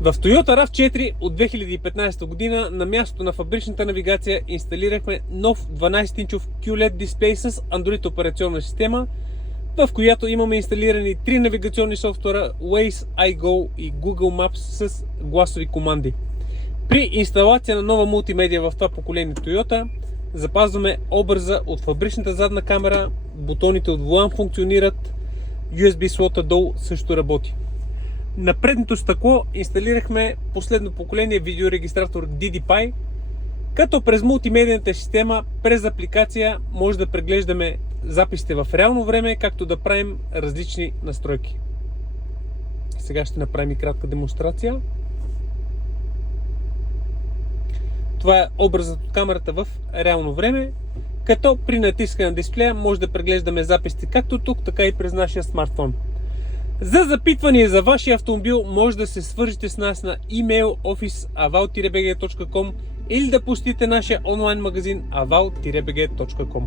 В Toyota RAV4 от 2015 година на мястото на фабричната навигация инсталирахме нов 12-инчов QLED дисплей с Android операционна система, в която имаме инсталирани 3 навигационни софтуера Waze, iGo и Google Maps с гласови команди. При инсталация на нова мултимедия в това поколение Toyota запазваме образа от фабричната задна камера, бутоните от волан функционират, USB слота долу също работи. На предното стъкло инсталирахме последно поколение видеорегистратор DDPI, като през мултимедийната система, през апликация може да преглеждаме записите в реално време, както да правим различни настройки. Сега ще направим и кратка демонстрация. Това е образът от камерата в реално време, като при натискане на дисплея може да преглеждаме записите както тук, така и през нашия смартфон. За запитване за вашия автомобил може да се свържете с нас на имейл office@aval-bg.com или да посетите нашия онлайн магазин aval-bg.com.